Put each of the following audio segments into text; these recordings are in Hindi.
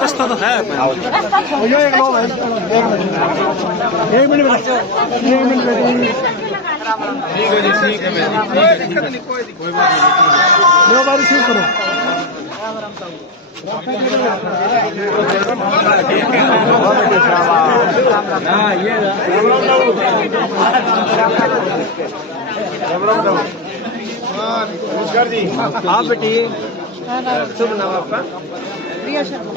रास्ता तो है। एक मिनट ठीक है जी, ठीक है। लो बारी शुरू करो। नमस्कार जी। आप बेटी शुभ नाम आपका? प्रिया शर्मा।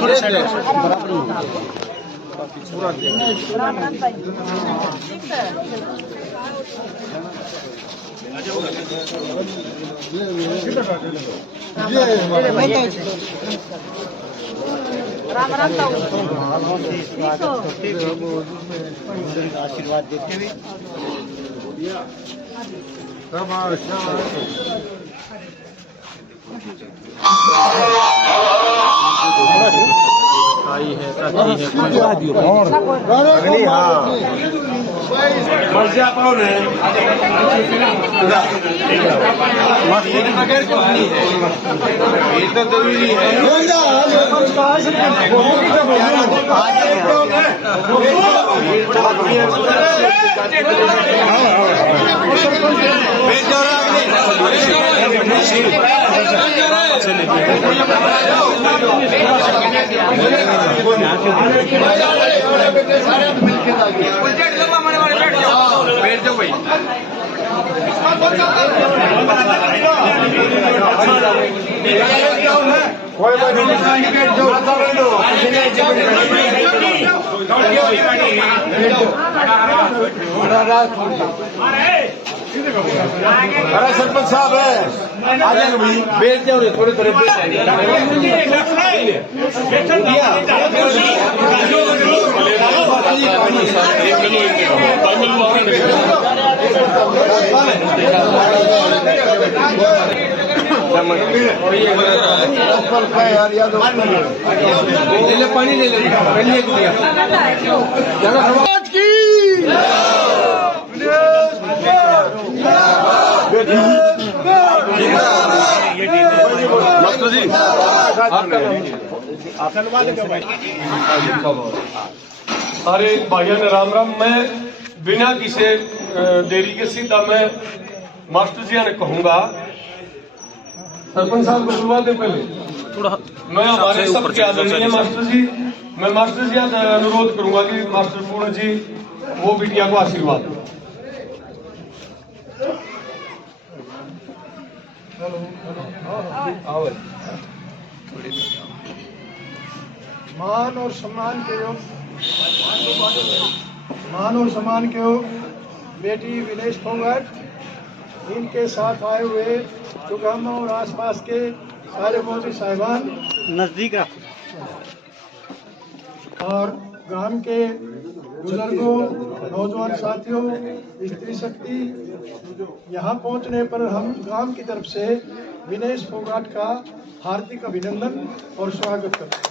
थोड़े साइड राम राम ताऊ। आशीर्वाद देते हुए आई है बैठ जाओ भाई। अरे सरपंच साहब है, आ जाएंगे भाई। बैठ जाओ रे, थोड़े थोड़े ले ले, पानी ले ले, पहले गुड़िया मास्टर जी सारे भाइयों ने राम राम। मैं बिना किसी देरी के सीधा मैं मास्टर जी ने कहूंगा, सरपंच साहब को बुलवा दे पहले। थोड़ा मैं हमारे सबके आदरणीय मास्टर जी, मैं मास्टर जी से अनुरोध करूंगा कि मास्टर पूर्ण जी वो बिटिया को आशीर्वाद दो। मान और सम्मान के योग, मान और सम्मान के योग बेटी विनेश फोगाट, इनके साथ आए हुए चुगाम और आसपास के सारे मोदी साहिबान नजदीक और ग्राम के बुजुर्गों, नौजवान साथियों, स्त्री शक्ति, यहाँ पहुँचने पर हम ग्राम की तरफ से विनेश फोगाट का हार्दिक अभिनंदन और स्वागत करते हैं।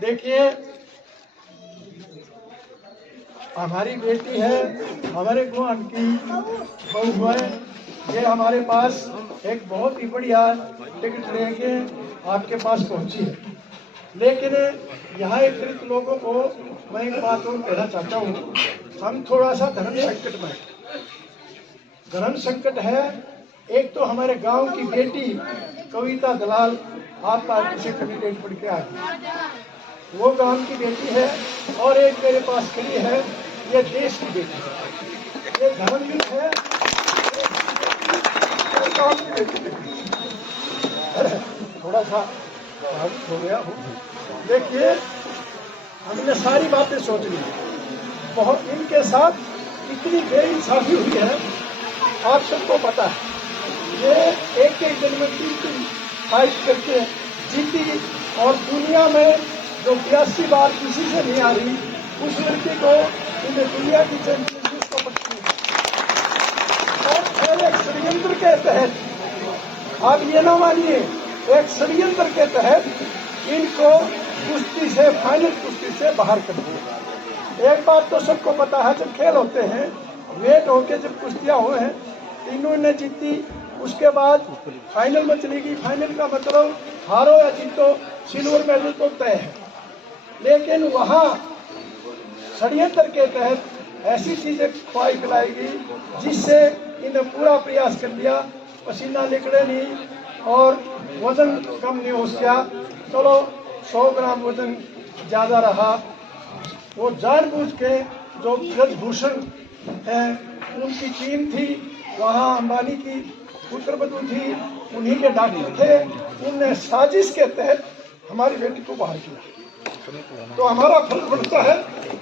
देखिए, हमारी बेटी है, हमारे गुआन की बहू है, ये हमारे पास एक बहुत ही बढ़िया टिकट लेके आपके पास पहुंची है। लेकिन यहाँ एकत्रित लोगों को मैं एक बात और कहना चाहता हूँ, हम थोड़ा सा धर्म संकट में, धर्म संकट है। एक तो हमारे गांव की बेटी कविता दलाल आप पार्टी से कैंडिडेट पढ़ के आई, वो गांव की बेटी है, और एक मेरे पास खड़ी है, ये देश की बेटी है, ये धर्मवीर है, ये गांव की बेटी है। थोड़ा सा हो गया हो। देखिए, हमने सारी बातें सोच ली, बहुत इनके साथ इतनी बेइंसाफी हुई है, आप सबको पता है। ये एक एक दिन में 3 फाइट करके जीती, और दुनिया में जो 82 बार किसी से नहीं आ रही, उस लड़की को इन्हें दुनिया की चैंपियनशिप को पकड़ी। और एक षड्यंत्र के तहत आप ये ना मानिए एक षड्यंत्र के तहत इनको कुश्ती से, फाइनल कुश्ती से बाहर कर दिया। एक बात तो सबको पता है, जब खेल होते हैं वेट होके जब कुश्तियां हुए हैं, तीनों ने जीती, उसके बाद फाइनल में चली गई। फाइनल का मतलब हारो या जीतो सिल्वर मेडल तो तय है, लेकिन वहाँ षड्यंत्र के तहत ऐसी चीजें खुआई पिलाई गई जिससे इन्हें पूरा प्रयास कर लिया, पसीना निकले नहीं और वजन कम नहीं हो सका। चलो 100 ग्राम वजन ज्यादा रहा। वो जानबूझ के जो ब्रजभूषण है उनकी टीम थी, वहाँ अंबानी की पुत्रवधू थी, उन्हीं के डॉक्टर थे, उनने साजिश के तहत हमारी बेटी को बाहर किया। तो हमारा फर्ज बनता है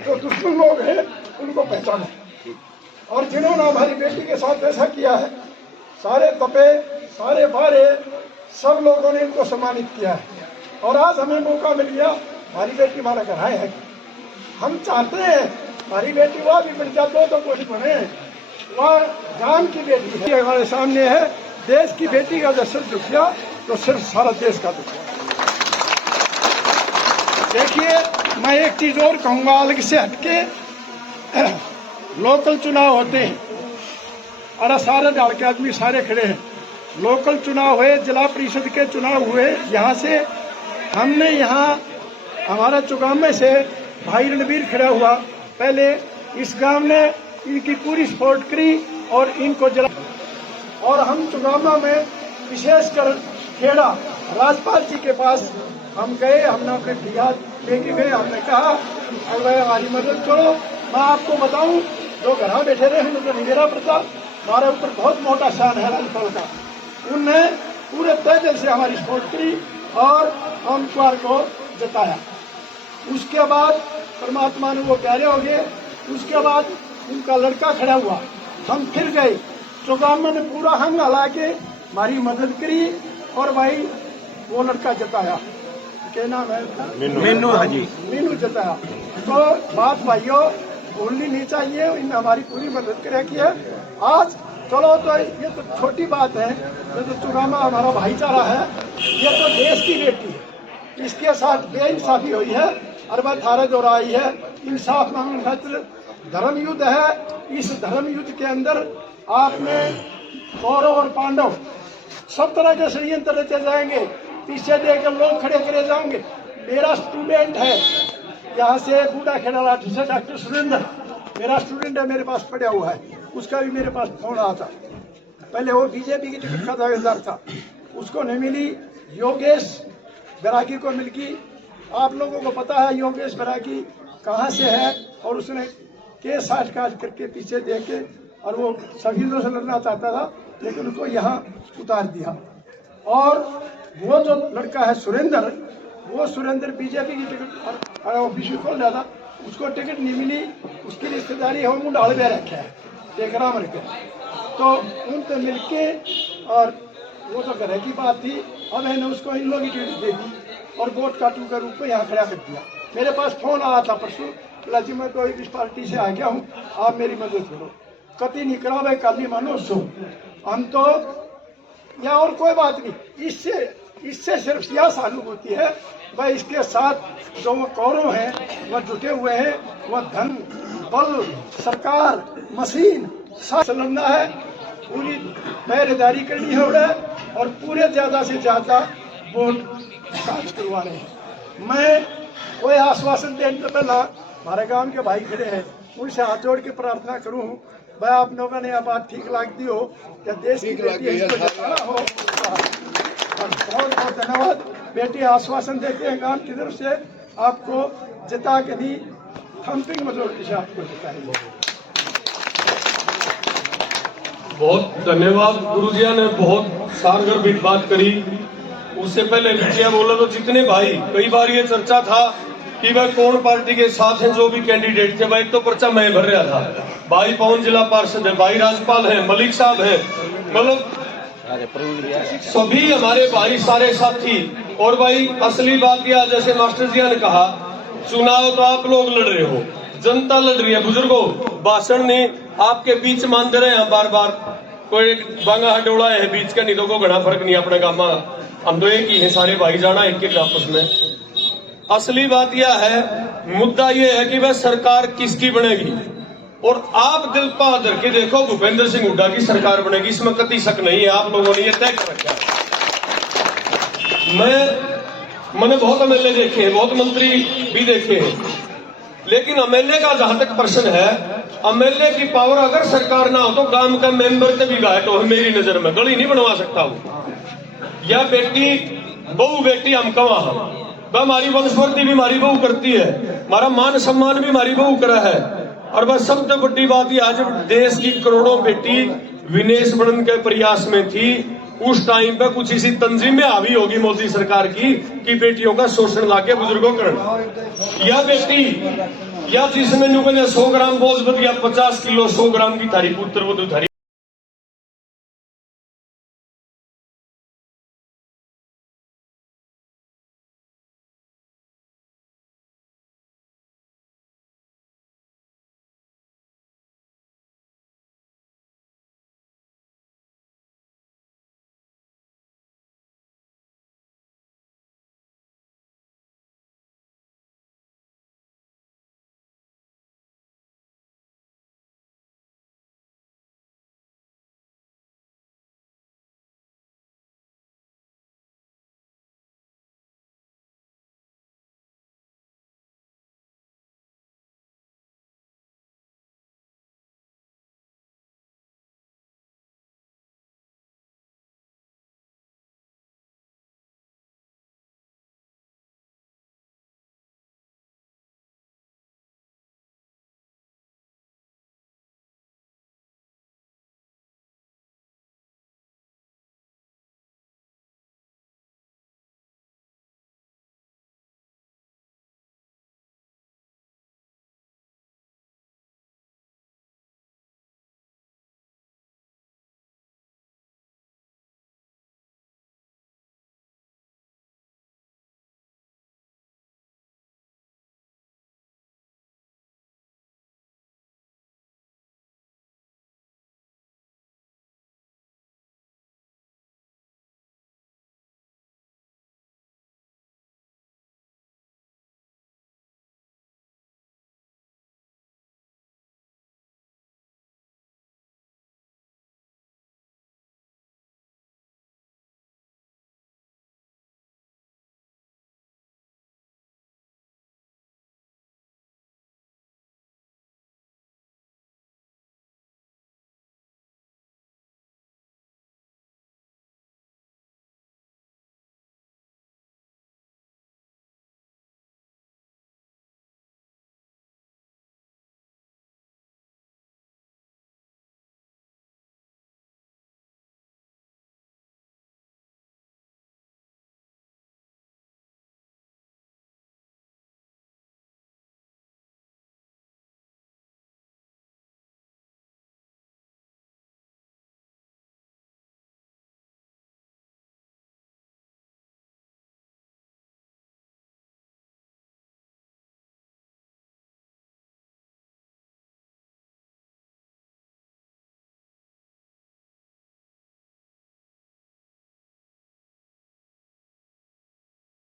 जो दुश्मन लोग हैं उनको पहचाने, और जिन्होंने हमारी बेटी के साथ ऐसा किया है, सारे तपे सारे बारे सब लोगों ने इनको सम्मानित किया है। और आज हमें मौका मिल गया, हमारी बेटी हमारा घर आए है। हम चाहते हैं हमारी बेटी वह भी बन जाए तो कुछ बने, वह जान की बेटी है, हमारे सामने है। देश की बेटी का जब सिर दुख गया तो सिर्फ सारा देश का दुख। देखिए, मैं एक चीज और कहूंगा अलग से हटके, लोकल चुनाव होते हैं, अरे सारे डाल के आदमी सारे खड़े हैं। लोकल चुनाव हुए, जिला परिषद के चुनाव हुए, यहाँ से हमने यहाँ हमारा चुगामे से भाई रणवीर खड़ा हुआ, पहले इस गांव ने इनकी पूरी सपोर्ट करी और इनको जिला, और हम चुगामा में विशेषकर खेड़ा राजपाल जी के पास हम गए, हमने अपने फरियाद लेके गए, हमने कहा अगर हमारी मदद करो। मैं आपको बताऊं, जो घर बैठे रहे हैं, नहीं मेरा पता, हमारे ऊपर बहुत मोटा शान है राजपाल का, उनने पूरे तय दिल से हमारी सपोर्ट करी और हम कुमार को जिताया। उसके बाद परमात्मा ने वो प्यारे हो गए। उसके बाद उनका लड़का खड़ा हुआ, हम फिर गए, चौगामा ने पूरा हंग हला के हमारी मदद करी और भाई वो लड़का जिताया। क्या नाम है? मीनू हाजी, मीनू जिताया। तो बात भाइयों भूलनी नहीं चाहिए, इनने हमारी पूरी मदद करे की है। आज चलो तो ये तो छोटी बात है, ये तो चुगामा हमारा भाईचारा है, ये तो देश की बेटी है, इसके साथ बेइंसाफी हुई है, अरबा थारा जो आई है, इंसाफ मांगने खातिर धर्म युद्ध है। इस धर्म युद्ध के अंदर आपने कौरव और पांडव सब तरह के षड्यंत्र रचे जाएंगे, पीछे देकर लोग खड़े करे जाएंगे। मेरा स्टूडेंट है यहाँ से बूढ़ा खेड़ा लाठी से, डॉक्टर सुरेंद्र मेरा स्टूडेंट है, मेरे पास पड़ा हुआ है, उसका भी मेरे पास फोन आया था। पहले वो बीजेपी की टिकट का दावेदार था, उसको नहीं मिली, योगेश बैरागी को मिल गई। आप लोगों को पता है योगेश बैरागी कहाँ से है, और उसने केस काज करके पीछे दे के, और वो शहीदों से लड़ना चाहता था लेकिन उसको यहाँ उतार दिया। और वो जो लड़का है सुरेंद्र, वो सुरेंद्र बीजेपी की टिकट ऑफिस खोल रहा था, उसको टिकट नहीं मिली, उसकी रिश्तेदारी है वो डाल में रखे है टेकरा मर के, तो उनसे मिलके, और वो तो घर की बात थी, अब मैंने उसको इन लोगों की टिकट दे दी और वोट काटू के रूप में यहाँ खड़ा कर दिया। मेरे पास फोन आया था परसों, जी मैं तो इस पार्टी से आ गया हूँ, आप मेरी मदद करो। कति नहीं करा भाई, काली मानो सो हम तो, या और कोई बात नहीं, इससे सिर्फ यह सहानुभूति है भाई, इसके साथ जो वो कौरव हैं वह जुटे हुए हैं, वह धन बल सरकार मशीन सब लड़ना है, पूरी पहरेदारी करनी है और पूरे ज्यादा से ज्यादा वोट कास्ट करवाने हैं। मैं कोई आश्वासन देने से पहला हमारे गांव के भाई खड़े हैं, उनसे हाथ जोड़ के प्रार्थना करूं भाई, आप लोगों ने यह बात ठीक लगती हो या देश की बेटी है इसको जताना हो। बहुत बहुत धन्यवाद। बेटी आश्वासन देते हैं गांव की तरफ से, आपको जिता के भी थम्पिंग मेजोरिटी से आपको जिताएंगे। बहुत धन्यवाद। गुरुजिया ने बहुत सारगर बात करी। उससे पहले विजया बोला तो जितने भाई, कई बार ये चर्चा था कि भाई कौन पार्टी के साथ हैं, जो भी कैंडिडेट थे, भाई तो पर्चा मैं भर रहा था, भाई पवन जिला पार्षद है, भाई राजपाल है, मलिक साहब है, मतलब सभी हमारे भाई सारे साथी। और भाई असली बात यह, जैसे मास्टर जी ने कहा, चुनाव तो आप लोग लड़ रहे हो, जनता लड़ रही है। बुजुर्गों, भाषण ने आपके बीच मानते रहे हैं बार बार, कोई बांगा हडोला है बीच का, नहीं तो को घना फर्क नहीं अपने काम में। हम तो एक ही है, सारे भाई जाना एक एक आपस में। असली बात यह है, मुद्दा यह है कि वह सरकार किसकी बनेगी। और आप दिल पा धर के देखो, भूपेंद्र सिंह हुड्डा की सरकार बनेगी, इसमें कतई शक नहीं है। आप लोगों ने यह तय कर रखा है। मैंने बहुत एमएलए देखे हैं, बहुत मंत्री भी देखे हैं, लेकिन एमएलए का जहां तक प्रश्न है, एमएलए की पावर अगर सरकार ना हो तो गांव का मेंबर से भी गायब हो। मेरी नजर में गली नहीं बनवा सकता हूं। यह बेटी बहू बेटी हम कवा वह हमारी वंशवृद्धि भी हमारी बहू करती है, हमारा मान सम्मान भी हमारी बहू करा है। और बस सबसे बड़ी बात यह, आज देश की करोड़ों बेटी विनेश बनने के प्रयास में थी, उस टाइम पे कुछ इसी तंजीमें हावी होगी मोदी सरकार की कि बेटियों का शोषण लाके बुजुर्गों कर। यह बेटी या जिसमें 100 ग्राम बोझ बद गया, 50 किलो 100 ग्राम की थारी पुत्र वो थारी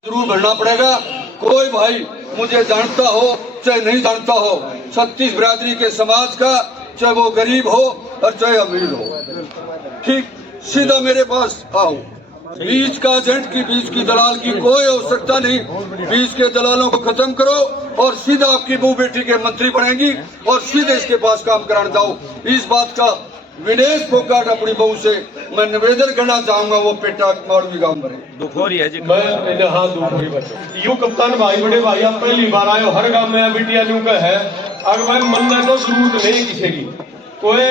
जरूर भरना पड़ेगा। कोई भाई मुझे जानता हो चाहे नहीं जानता हो, 36 बिरादरी के समाज का, चाहे वो गरीब हो और चाहे अमीर हो, ठीक सीधा मेरे पास आओ। बीच का एजेंट की, बीच की दलाल की कोई आवश्यकता नहीं। बीच के दलालों को खत्म करो और सीधा आपकी बहू बेटी के मंत्री बनेंगी और सीधे इसके पास काम कराने जाओ। इस बात का विनेश फोगाट अपनी बहू से मैं निवेदन करना चाहूंगा, वो पेटा मालवी गाँव में मैं हाँ दूसरी बच्चों यू कप्तान भाई, बड़े भाई, आप पहली बार आए हो, हर गांव में बिटिया न्यू का है। अगर भाई मन तो जरूरत नहीं किसी की, कोई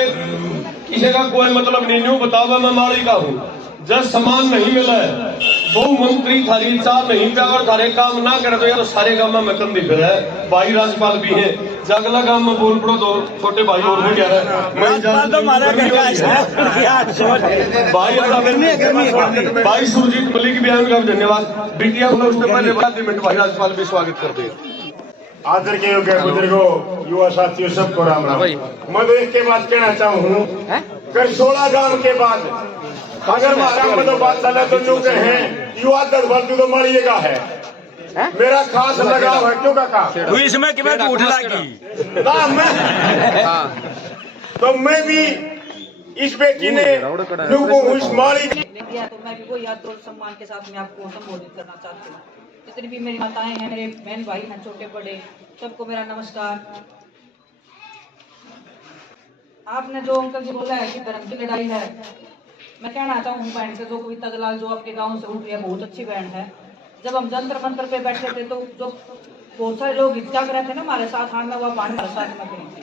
किसी का कोई मतलब नहीं। न्यू बताओ मैं माड़ी का हूँ, जब सामान नहीं मिला है, बहु मंत्री थारी चाह नहीं पे, अगर थारे काम ना करे तो यार सारे काम में कंधी फिर है। भाई राज्यपाल भी है, जगला काम में बोल पड़ो तो छोटे भाई और हो गया है। भाई सुरजीत मलिक भी आए, धन्यवाद। बिटिया को उससे पहले 5 मिनट भाई राज्यपाल भी स्वागत कर दे। आदर के योग्य बुजुर्गों, युवा साथियों, सबको राम राम। मैं तो एक के बात कहना चाहूँ फिर 16 गांव के बाद अगर महाराज में तो बात चले तो यूं हैं युवा 10 भर्ती तो मरिएगा है मेरा खास लगाव है क्यों काका इसमें कि मैं झूठ लागी तो मैं भी इस बेटी ने यूं इस मारी दिया तो मैं भी वो याद और सम्मान के साथ मैं आपको संबोधित करना चाहती हूँ। जितनी भी मेरी माताएं हैं, मेरे बहन भाई हैं, छोटे बड़े, सबको मेरा नमस्कार। आपने जो अंकल जी बोला है कि धर्म की लड़ाई है, मैं कहना चाहता हूँ बहन से, जो कविता दलाल जो आपके गांव से उठी है, बहुत अच्छी बहन है। जब हम जंतर मंत्र पे बैठे थे तो जो बहुत सारे लोग क्या कर रहे थे ना हमारे साथ, हाँ में वह हमारे साथ में करी थी।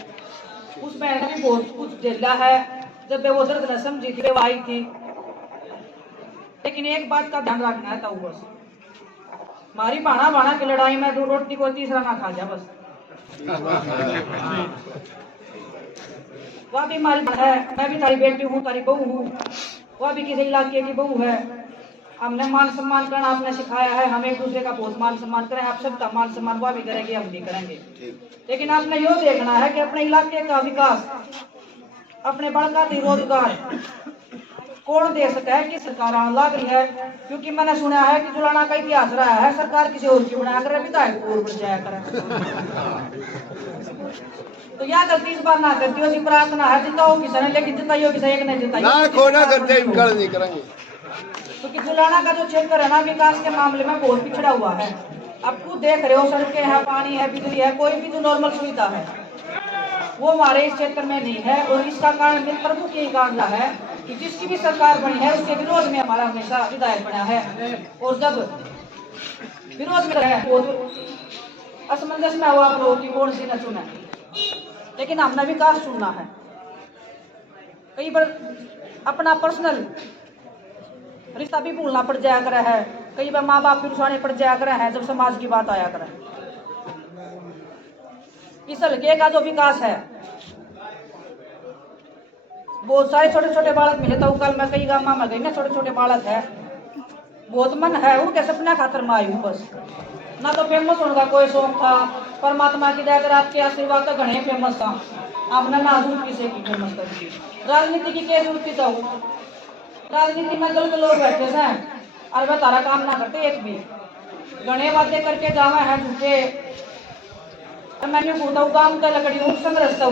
उस बहन ने भी बहुत कुछ झेला है। जब वो दर्द न समझी थी वो आई थी, लेकिन एक बात का ध्यान रखना था, बस हमारी भाना भाना की लड़ाई में दो रोटी को तीसरा ना खा जा बस। वह भी हमारी है, मैं भी तारी बेटी हूँ, तारी बहू हूँ, वह भी किसी इलाके की बहू है। हमने मान सम्मान करना आपने सिखाया है, हम एक दूसरे का बहुत मान सम्मान करें, आप सबका मान सम्मान वह भी करेंगे, हम भी करेंगे। लेकिन आपने यो देखना है कि अपने इलाके का विकास, अपने बढ़ता रोजगार कौन दे सकता है कि सरकार लग रही है। क्योंकि मैंने सुना है कि जुलाना का इतिहास रहा है, सरकार किसी और की बना कर विधायक और बन जाया करे। तो या गलती इस बार ना करती हो जी, प्रार्थना है जिताओ किसी ने, लेकिन जिताइयो किसी एक नहीं जिताइयो ना खोना करते इनकार नहीं करेंगे। क्योंकि जुलाना का जो क्षेत्र है ना, विकास के मामले में बहुत पिछड़ा हुआ है। आप खुद देख रहे हो, सड़कें हैं, पानी है, बिजली है, कोई भी जो नॉर्मल सुविधा है वो हमारे इस क्षेत्र में नहीं है। और इसका कारण प्रमुख यही कारण रहा है कि जिसकी भी सरकार बनी है उसके विरोध में हमारा हमेशा विधायक बना है। और जब विरोध में रहे वो असमंजस में हुआ कि कौन सी न चुने, लेकिन हमने विकास चुनना है। कई बार अपना पर्सनल रिश्ता भी भूलना पड़ जाया करे है, कई बार माँ बाप भी रुसाने पड़ जाया करे है जब समाज की बात आया करे। इस हल्के का जो विकास है, बहुत सारे छोटे छोटे बालक मिले तो कल मैं कई गाँव में गई ना, छोटे छोटे बालक है, बहुत मन है उनके सपना खातर में आई हूँ। बस ना तो फेमस होने का कोई शौक था, परमात्मा की दया कर आपके आशीर्वाद तो घने फेमस था। आपने नाजुक किसे की फेमस कर दी, राजनीति की क्या जरूरत था। राजनीति में गलत लोग बैठे हैं और वह तारा काम ना करते एक भी, घने बातें करके जावे है झूठे। मैंने पूछा काम का लकड़ी संग्रस्त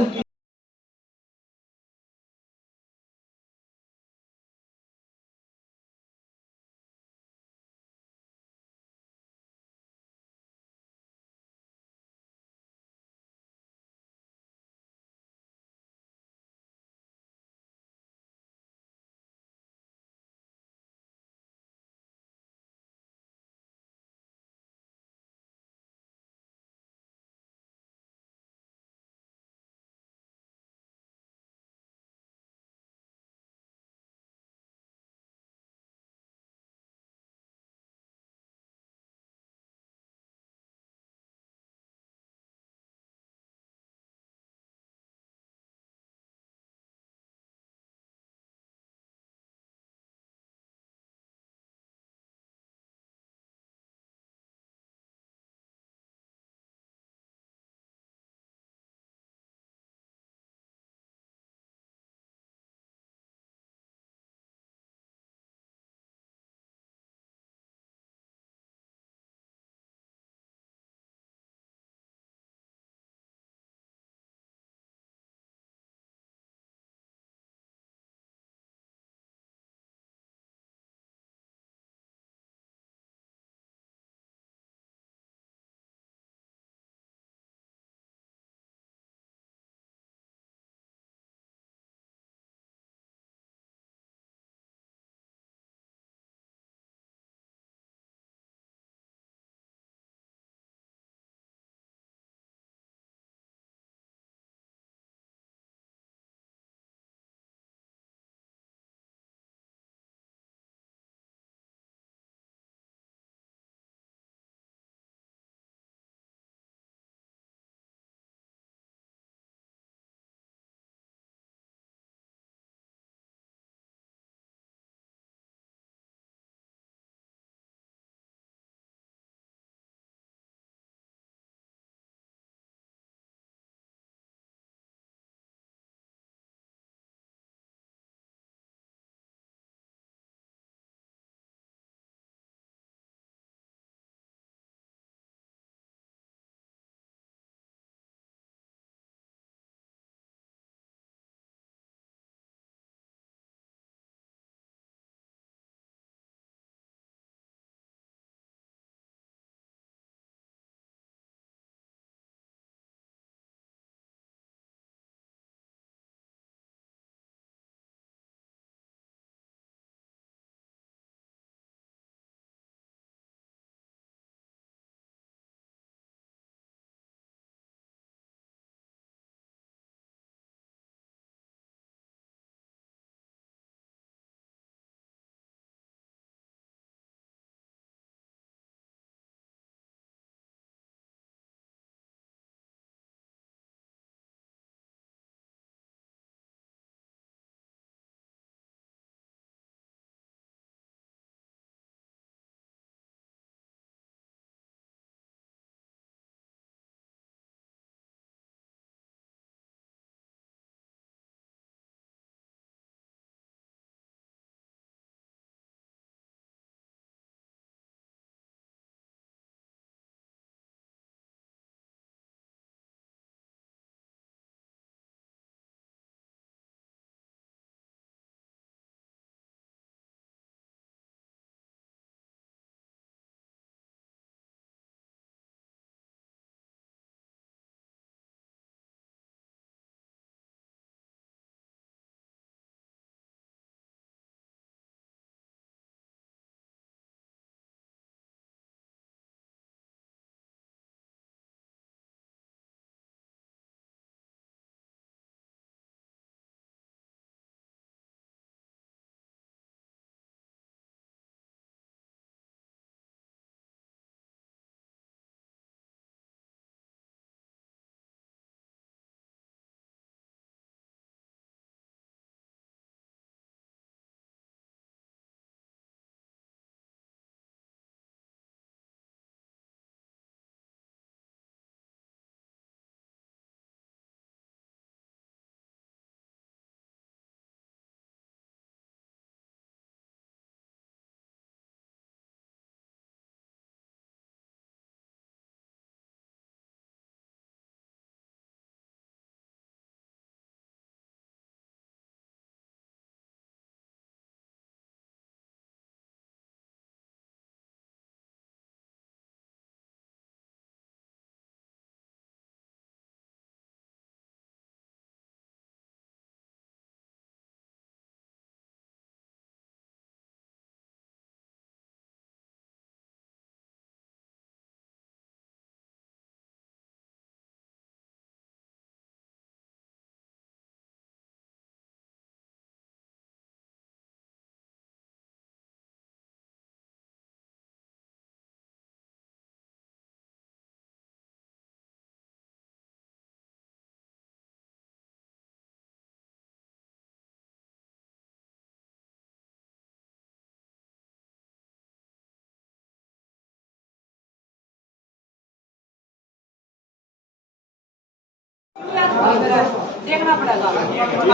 प्याज पूरी तरह देखना पड़ेगा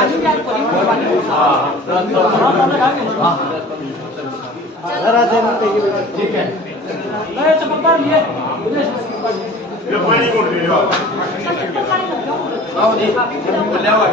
आज प्याज पूरी बनवानी ठीक है ये पानी को दे दो। होगा